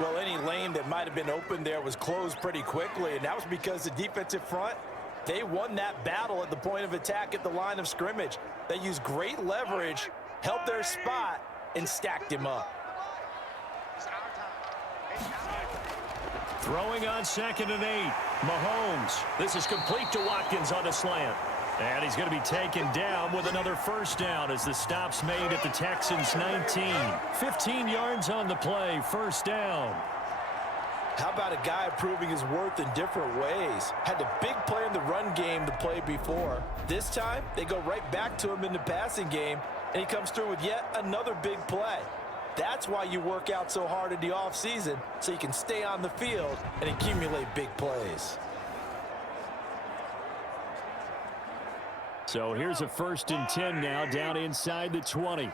Well, any lane that might have been open there was closed pretty quickly, and that was because the defensive front, they won that battle at the point of attack at the line of scrimmage. They used great leverage, held their spot, and stacked him up. Throwing on 2nd and 8. Mahomes. This is complete to Watkins on a slant. And he's going to be taken down with another first down as the stop's made at the Texans' 19. 15 yards on the play, first down. How about a guy proving his worth in different ways? Had the big play in the run game to play before. This time, they go right back to him in the passing game, and he comes through with yet another big play. That's why you work out so hard in the offseason, so you can stay on the field and accumulate big plays. So here's a 1st and 10 now, down inside the 20.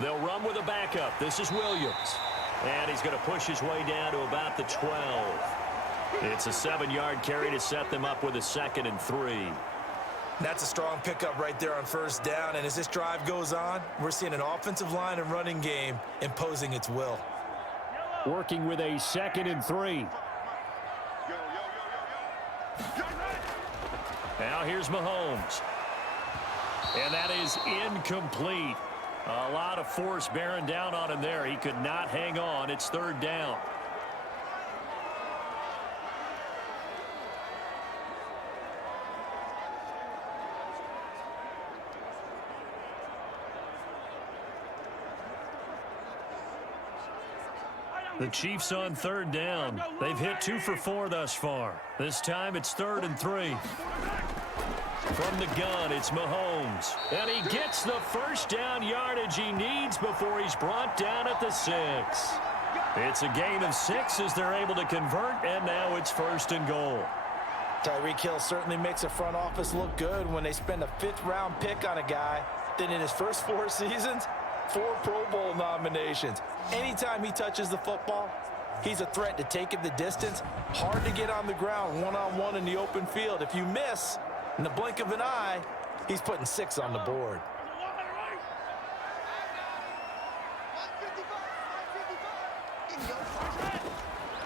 They'll run with a backup. This is Williams. And he's going to push his way down to about the 12. It's a 7-yard carry to set them up with a 2nd and 3. That's a strong pickup right there on first down. And as this drive goes on, we're seeing an offensive line and running game imposing its will. Working with a 2nd and 3. Now here's Mahomes. And that is incomplete. A lot of force bearing down on him there. He could not hang on. It's 3rd down. The Chiefs on 3rd down. They've hit 2 for 4 thus far. This time it's 3rd and 3. From the gun, it's Mahomes. And he gets the first down yardage he needs before he's brought down at the 6. It's a gain of 6 as they're able to convert, and now it's 1st and goal. Tyreek Hill certainly makes a front office look good when they spend a 5th-round pick on a guy. Then in his first 4 seasons, 4 Pro Bowl nominations. Anytime he touches the football, he's a threat to take it the distance. Hard to get on the ground one-on-one in the open field. If you miss, in the blink of an eye, he's putting 6 on the board.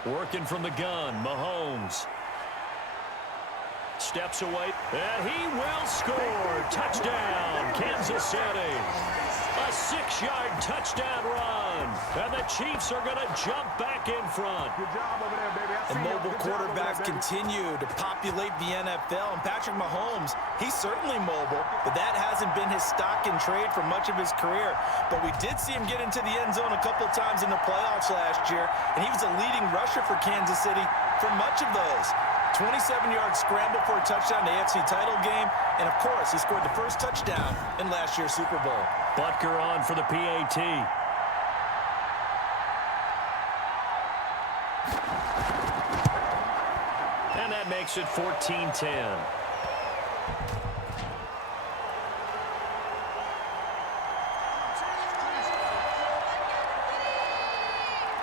Working from the gun, Mahomes. Steps away, and he will score. Touchdown, Kansas City. A 6-yard touchdown run. And the Chiefs are going to jump back in front. Good job over there, baby. And mobile quarterbacks continue to populate the NFL. And Patrick Mahomes, he's certainly mobile, but that hasn't been his stock in trade for much of his career. But we did see him get into the end zone a couple of times in the playoffs last year, and he was a leading rusher for Kansas City for much of those. 27-yard scramble for a touchdown in the AFC title game. And, of course, he scored the first touchdown in last year's Super Bowl. Butker on for the PAT. And that makes it 14-10.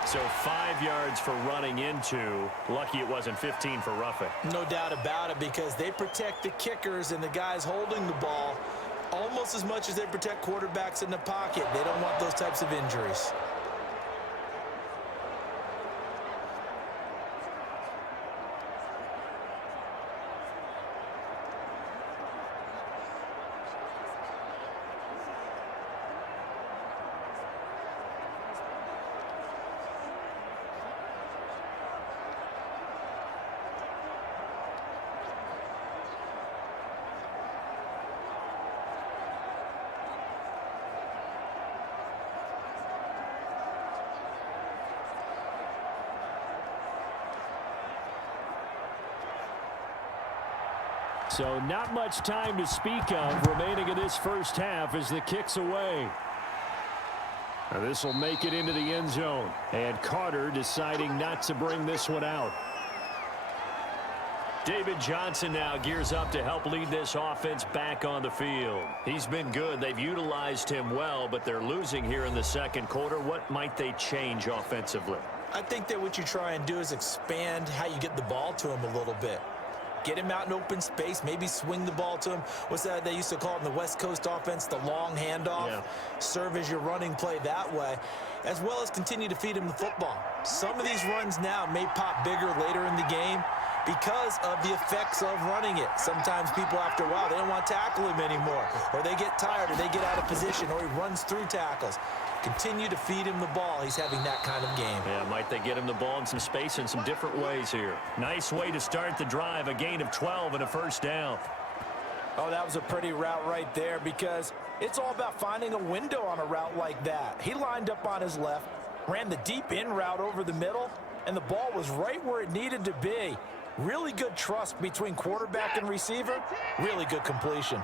So 5 yards for running into. Lucky it wasn't 15 for roughing. No doubt about it, because they protect the kickers and the guys holding the ball almost as much as they protect quarterbacks in the pocket. They don't want those types of injuries. So not much time to speak of remaining in this first half as the kick's away. Now this will make it into the end zone. And Carter deciding not to bring this one out. David Johnson now gears up to help lead this offense back on the field. He's been good. They've utilized him well, but they're losing here in the second quarter. What might they change offensively? I think that what you try and do is expand how you get the ball to him a little bit. Get him out in open space, maybe swing the ball to him. What's that they used to call it in the West Coast offense, the long handoff? Yeah. Serve as your running play that way, as well as continue to feed him the football. Some of these runs now may pop bigger later in the game because of the effects of running it. Sometimes people, after a while, they don't want to tackle him anymore, or they get tired, or they get out of position, or he runs through tackles. Continue to feed him the ball. He's having that kind of game. Yeah, might they get him the ball in some space in some different ways here. Nice way to start the drive, a gain of 12 and a first down. Oh, that was a pretty route right there because it's all about finding a window on a route like that. He lined up on his left, ran the deep in route over the middle, and the ball was right where it needed to be. Really good trust between quarterback and receiver. Really good completion.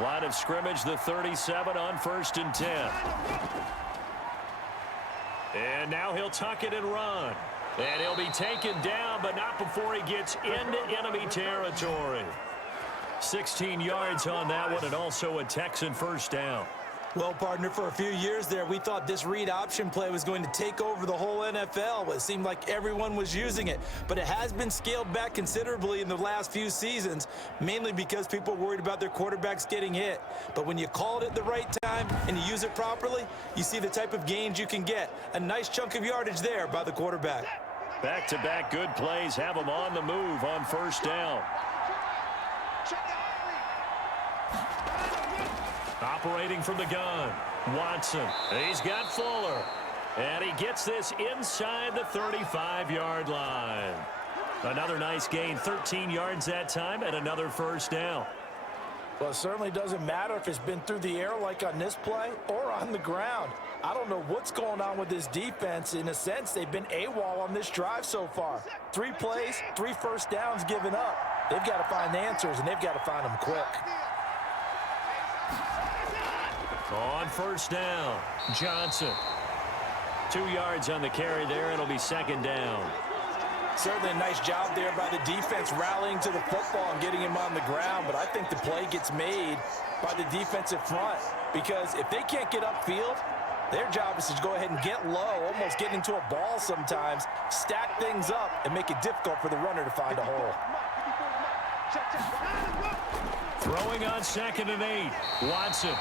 Line of scrimmage, the 37 on 1st and 10. And now he'll tuck it and run. And he'll be taken down, but not before he gets into enemy territory. 16 yards on that one, and also a Texan first down. Well, partner, for a few years there, we thought this read option play was going to take over the whole NFL. It seemed like everyone was using it, but it has been scaled back considerably in the last few seasons, mainly because people are worried about their quarterbacks getting hit. But when you call it at the right time and you use it properly, you see the type of gains you can get. A nice chunk of yardage there by the quarterback. Back-to-back good plays have him on the move on first down. Operating from the gun, Watson. He's got Fuller. And he gets this inside the 35-yard line. Another nice gain, 13 yards that time, and another first down. Well, it certainly doesn't matter if it's been through the air like on this play or on the ground. I don't know what's going on with this defense. In a sense, they've been AWOL on this drive so far. 3 plays, 3 first downs given up. They've got to find answers, and they've got to find them quick. On first down, Johnson. 2 yards on the carry there. It'll be second down. Certainly a nice job there by the defense rallying to the football and getting him on the ground, but I think the play gets made by the defensive front because if they can't get upfield, their job is to go ahead and get low, almost get into a ball sometimes, stack things up, and make it difficult for the runner to find a hole. Throwing on 2nd and 8, Watson.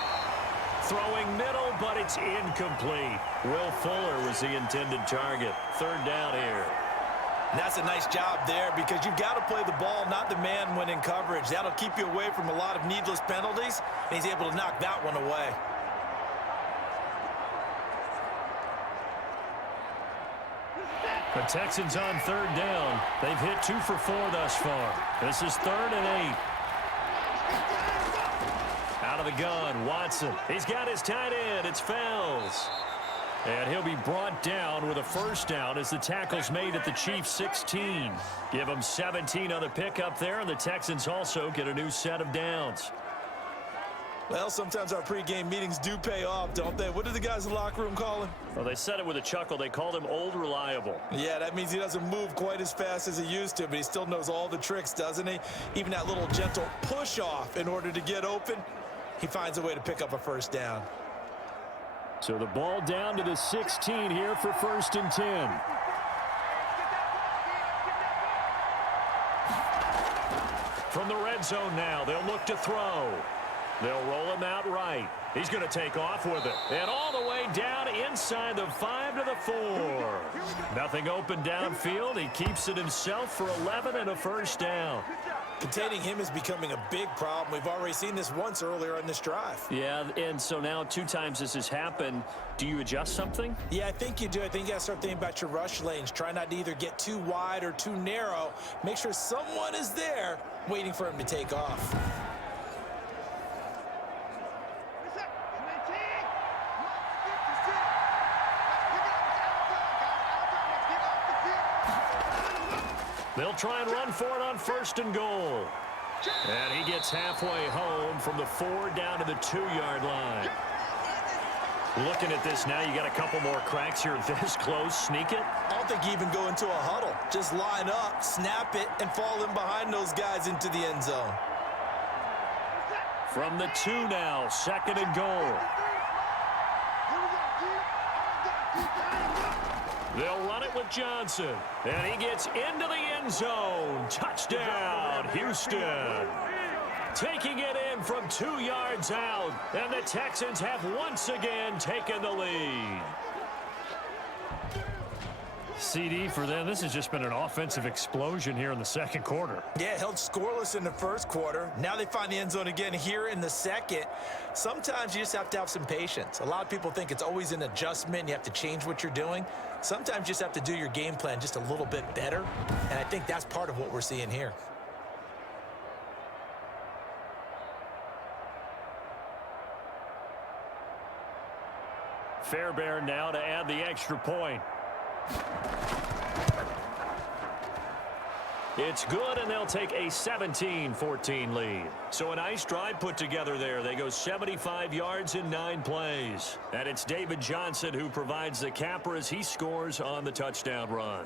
Throwing middle, but it's incomplete. Will Fuller was the intended target. 3rd down here. And that's a nice job there because you've got to play the ball, not the man when in coverage. That'll keep you away from a lot of needless penalties, and he's able to knock that one away. The Texans on 3rd down. They've hit 2 for 4 thus far. This is 3rd and 8. Out of the gun, Watson. He's got his tight end. It's Fells. And he'll be brought down with a first down as the tackle's made at the Chiefs' 16. Give them 17 on the pickup there, and the Texans also get a new set of downs. Well, sometimes our pregame meetings do pay off, don't they? What do the guys in the locker room call him? Well, they said it with a chuckle. They called him Old Reliable. Yeah, that means he doesn't move quite as fast as he used to, but he still knows all the tricks, doesn't he? Even that little gentle push-off in order to get open, he finds a way to pick up a first down. So the ball down to the 16 here for 1st and 10. From the red zone now, they'll look to throw. They'll roll him out right. He's going to take off with it. And all the way down inside the 5 to the 4. Nothing open downfield. He keeps it himself for 11 and a first down. Containing him is becoming a big problem. We've already seen this once earlier in this drive. Yeah, and so now 2 times this has happened. Do you adjust something? Yeah, I think you do. I think you got to start thinking about your rush lanes. Try not to either get too wide or too narrow. Make sure someone is there waiting for him to take off. They'll try and run for it on 1st and goal. And he gets halfway home from the 4 down to the 2-yard line. Looking at this now, you got a couple more cracks here this close. Sneak it? I don't think you even go into a huddle. Just line up, snap it, and fall in behind those guys into the end zone. From the 2 now, 2nd and goal. They'll run it with Johnson. And he gets into the end zone. Touchdown, Houston. Taking it in from 2 yards out. And the Texans have once again taken the lead. CD for them. This has just been an offensive explosion here in the second quarter. Yeah, held scoreless in the first quarter. Now they find the end zone again here in the second. Sometimes you just have to have some patience. A lot of people think it's always an adjustment. You have to change what you're doing. Sometimes you just have to do your game plan just a little bit better. And I think that's part of what we're seeing here. Fairbairn now to add the extra point. It's good, and they'll take a 17-14 lead. So a nice drive put together there. They go 75 yards in 9 plays. And it's David Johnson who provides the capper as he scores on the touchdown run.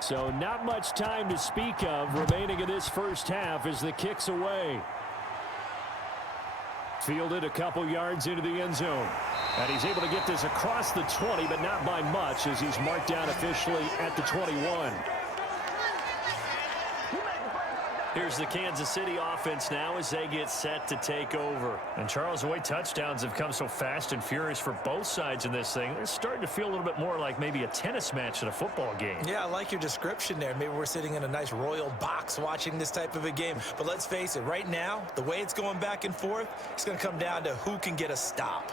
So not much time to speak of remaining in this first half as the kick's away. Fielded a couple yards into the end zone. And he's able to get this across the 20, but not by much as he's marked down officially at the 21. Here's the Kansas City offense now as they get set to take over. And Charles, the way touchdowns have come so fast and furious for both sides in this thing, it's starting to feel a little bit more like maybe a tennis match in a football game. Yeah, I like your description there. Maybe we're sitting in a nice royal box watching this type of a game. But let's face it, right now, the way it's going back and forth, it's going to come down to who can get a stop.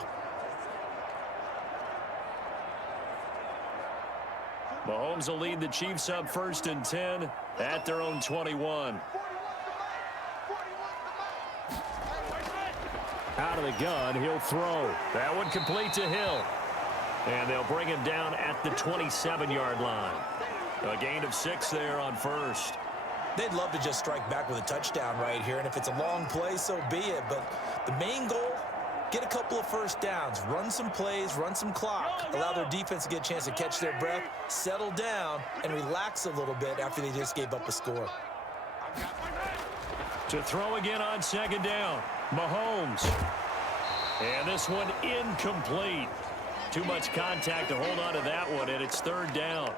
Mahomes will lead the Chiefs up 1st and 10 at their own 21. Out of the gun, he'll throw. That one complete to Hill. And they'll bring him down at the 27-yard line. A gain of 6 there on first. They'd love to just strike back with a touchdown right here, and if it's a long play, so be it. But the main goal, get a couple of first downs, run some plays, run some clock, allow their defense to get a chance to catch their breath, settle down, and relax a little bit after they just gave up a score. To throw again on 2nd down, Mahomes. And this one incomplete. Too much contact to hold on to that one, and it's 3rd down.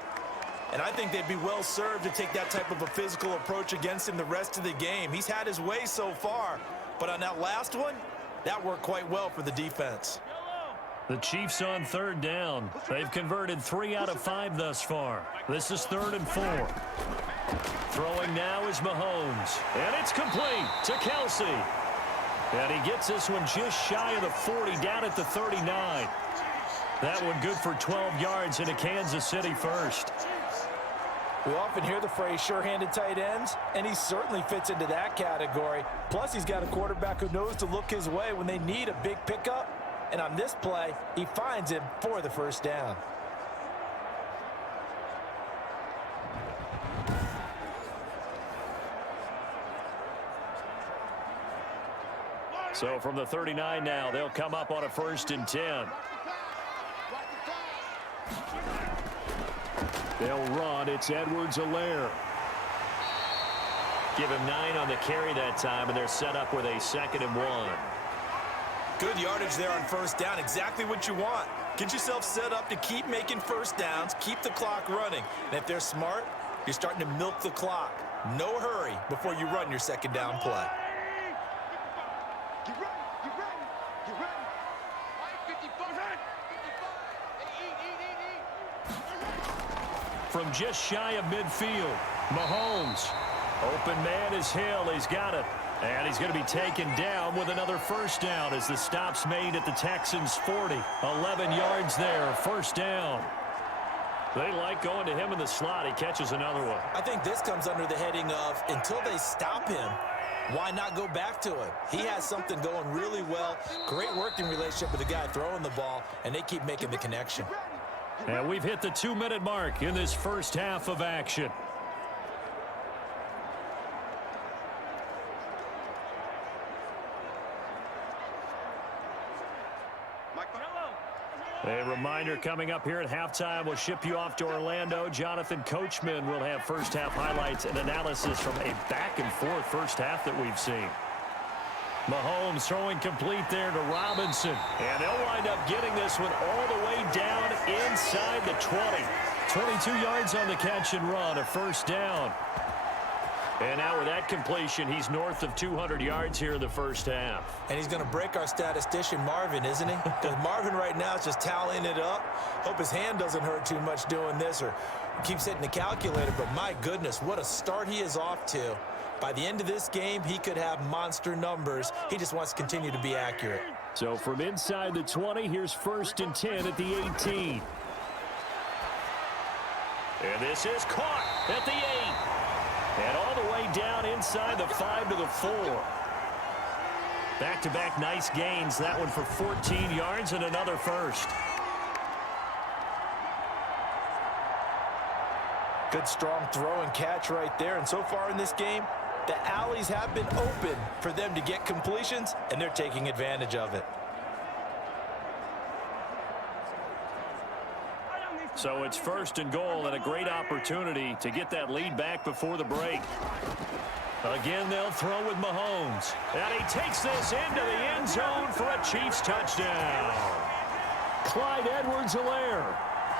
And I think they'd be well served to take that type of a physical approach against him the rest of the game. He's had his way so far, but on that last one, that worked quite well for the defense. The Chiefs on 3rd down. They've converted 3 out of 5 thus far. This is 3rd and 4. Throwing now is Mahomes. And it's complete to Kelsey. And he gets this one just shy of the 40, down at the 39. That one good for 12 yards into Kansas City first. We often hear the phrase sure-handed tight ends, and he certainly fits into that category. Plus, he's got a quarterback who knows to look his way when they need a big pickup. And on this play, he finds him for the 1st down. So from the 39 now, they'll come up on a 1st and 10. They'll run. It's Edwards-Helaire. Give him 9 on the carry that time, and they're set up with a 2nd and 1. Good yardage there on 1st down. Exactly what you want. Get yourself set up to keep making 1st downs, keep the clock running. And if they're smart, you're starting to milk the clock. No hurry before you run your 2nd down play. From just shy of midfield, Mahomes. Open man is Hill. He's got it. And he's going to be taken down with another 1st down as the stop's made at the Texans' 40. 11 yards there, 1st down. They like going to him in the slot. He catches another one. I think this comes under the heading of until they stop him, why not go back to him? He has something going really well. Great working relationship with the guy throwing the ball, and they keep making the connection. And we've hit the 2-minute mark in this first half of action. A reminder coming up here at halftime. We'll ship you off to Orlando. Jonathan Coachman will have first-half highlights and analysis from a back-and-forth first half that we've seen. Mahomes throwing complete there to Robinson. And they'll wind up getting this one all the way down inside the 20. 22 yards on the catch and run, a first down. And now with that completion, he's north of 200 yards here in the first half. And he's going to break our statistician, Marvin, isn't he? Because Marvin right now is just tallying it up. Hope his hand doesn't hurt too much doing this or keeps hitting the calculator. But my goodness, what a start he is off to. By the end of this game, he could have monster numbers. He just wants to continue to be accurate. So from inside the 20, here's 1st and 10 at the 18. And this is caught at the 8. And all the way down inside the 5 to the 4. Back-to-back nice gains. That one for 14 yards and another first. Good strong throw and catch right there. And so far in this game, the alleys have been open for them to get completions, and they're taking advantage of it. So it's 1st and goal and a great opportunity to get that lead back before the break. Again, they'll throw with Mahomes. And he takes this into the end zone for a Chiefs touchdown. Clyde Edwards-Helaire.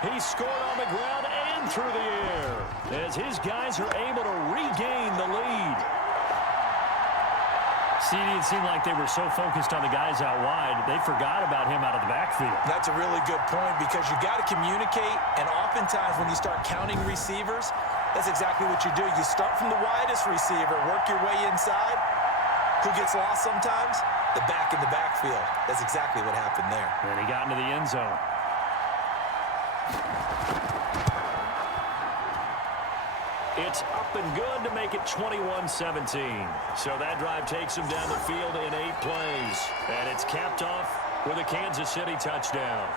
He scored on the ground and through the air as his guys are able to regain the lead. CD, it seemed like they were so focused on the guys out wide, they forgot about him out of the backfield. That's a really good point because you got to communicate, and oftentimes when you start counting receivers, that's exactly what you do. You start from the widest receiver, work your way inside. Who gets lost sometimes? The back in the backfield. That's exactly what happened there. And he got into the end zone. It's up and good to make it 21-17. So that drive takes him down the field in 8 plays. And it's capped off with a Kansas City touchdown.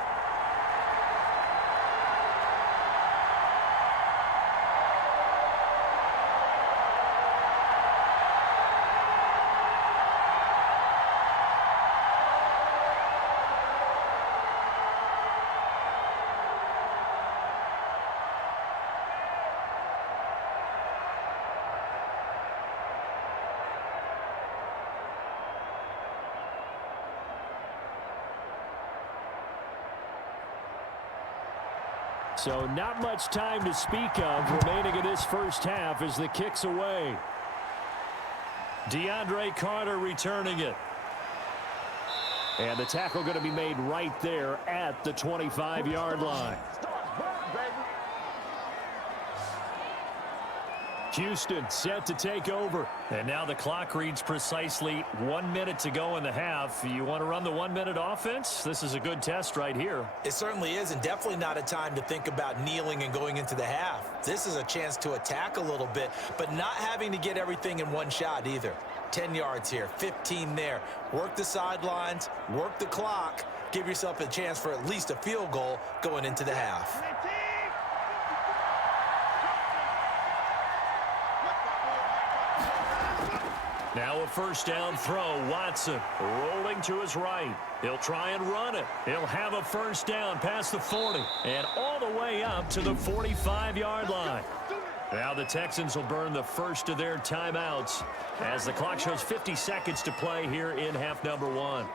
So not much time to speak of remaining in this first half as the kick's away. DeAndre Carter returning it. And the tackle going to be made right there at the 25-yard line. Houston set to take over. And now the clock reads precisely 1 minute to go in the half. You want to run the 1-minute offense? This is a good test right here. It certainly is, and definitely not a time to think about kneeling and going into the half. This is a chance to attack a little bit, but not having to get everything in one shot either. 10 yards here, 15 there. Work the sidelines, work the clock, give yourself a chance for at least a field goal going into the half. Now a first down throw. Watson rolling to his right. He'll try and run it. He'll have a first down past the 40 and all the way up to the 45-yard line. Now the Texans will burn the first of their timeouts as the clock shows 50 seconds to play here in half number 1.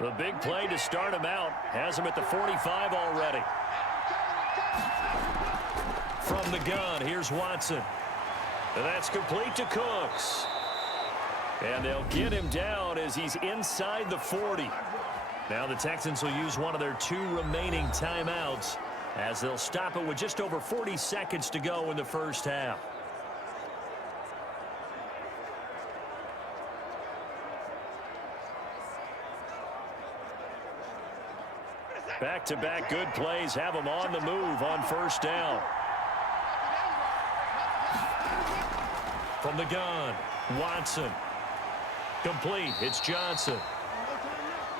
The big play to start him out has him at the 45 already. From the gun, here's Watson. And that's complete to Cooks. And they'll get him down as he's inside the 40. Now the Texans will use one of their 2 remaining timeouts as they'll stop it with just over 40 seconds to go in the first half. Back-to-back good plays have them on the move on first down. From the gun, Watson. Complete, it's Johnson.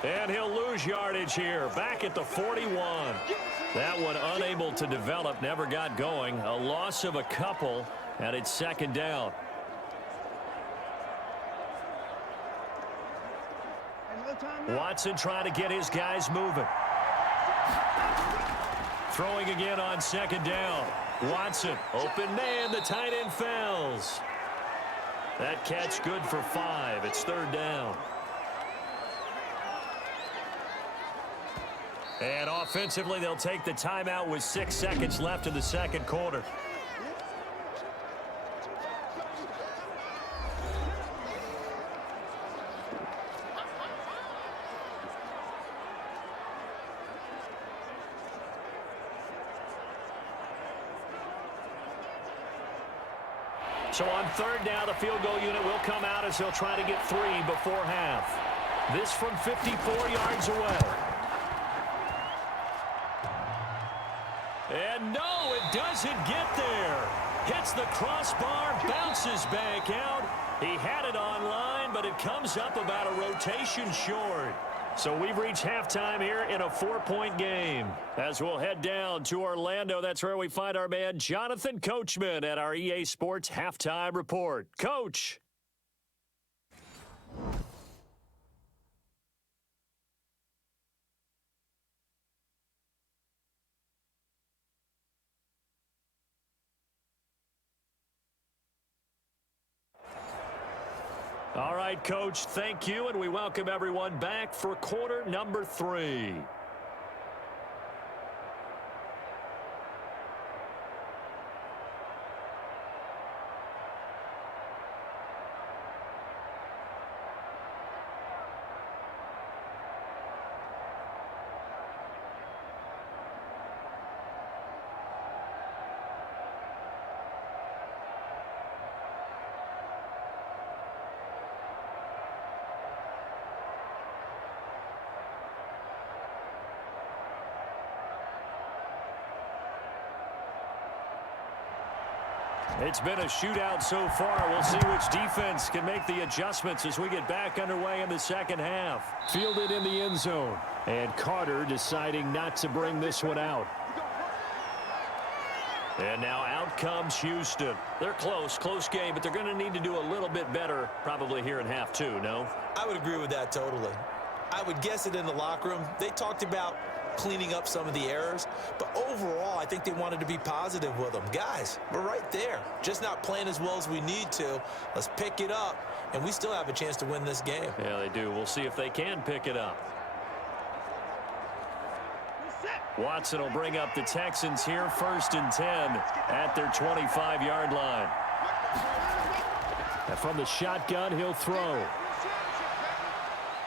And he'll lose yardage here, back at the 41. That one unable to develop, never got going. A loss of a couple, and it's second down. Watson trying to get his guys moving. Throwing again on second down. Watson, open man, the tight end fails. That catch good for 5. It's third down. And offensively, they'll take the timeout with 6 seconds left in the second quarter. So on third down, the field goal unit will come out as they'll try to get 3 before half. This from 54 yards away. And no, it doesn't get there. Hits the crossbar, bounces back out. He had it online, but it comes up about a rotation short. So we've reached halftime here in a 4-point game. As we'll head down to Orlando, that's where we find our man Jonathan Coachman at our EA Sports Halftime Report. Coach. All right, Coach, thank you, and we welcome everyone back for quarter number 3. It's been a shootout so far. We'll see which defense can make the adjustments as we get back underway in the second half. Fielded in the end zone. And Carter deciding not to bring this one out. And now out comes Houston. They're close game, but they're going to need to do a little bit better probably here in half 2, no? I would agree with that totally. I would guess it in the locker room. They talked about cleaning up some of the errors, but overall I think they wanted to be positive with them. Guys, we're right there, just not playing as well as we need to. Let's pick it up, and we still have a chance to win this game. Yeah, they do. We'll see if they can pick it up. Watson will bring up the Texans here, 1st and 10 at their 25-yard line. And from the shotgun, he'll throw.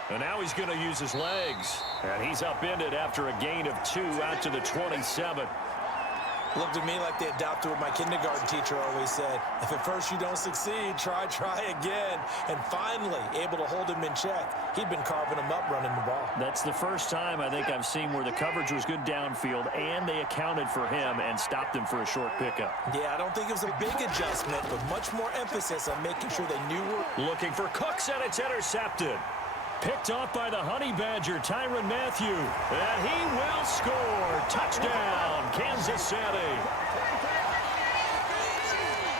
And now he's going to use his legs. And he's upended after a gain of 2 out to the 27. Looked to me like they adopted what my kindergarten teacher always said. If at first you don't succeed, try again. And finally, able to hold him in check. He'd been carving him up running the ball. That's the first time I think I've seen where the coverage was good downfield and they accounted for him and stopped him for a short pickup. Yeah, I don't think it was a big adjustment, but much more emphasis on making sure they knew where. Looking for Cooks, and it's intercepted. Picked off by the Honey Badger, Tyrann Mathieu. And he will score. Touchdown, Kansas City.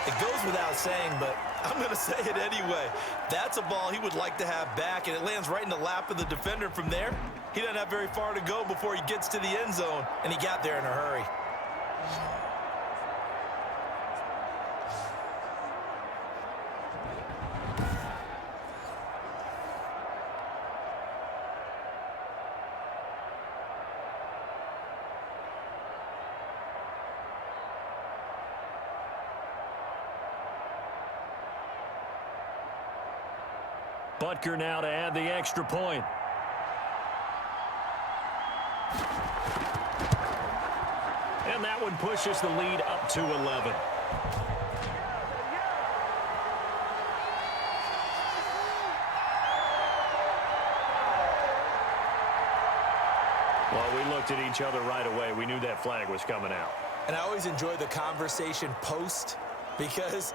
It goes without saying, but I'm going to say it anyway. That's a ball he would like to have back, and it lands right in the lap of the defender from there. He doesn't have very far to go before he gets to the end zone, and he got there in a hurry. Butker now to add the extra point. And that one pushes the lead up to 11. Well, we looked at each other right away. We knew that flag was coming out. And I always enjoy the conversation post because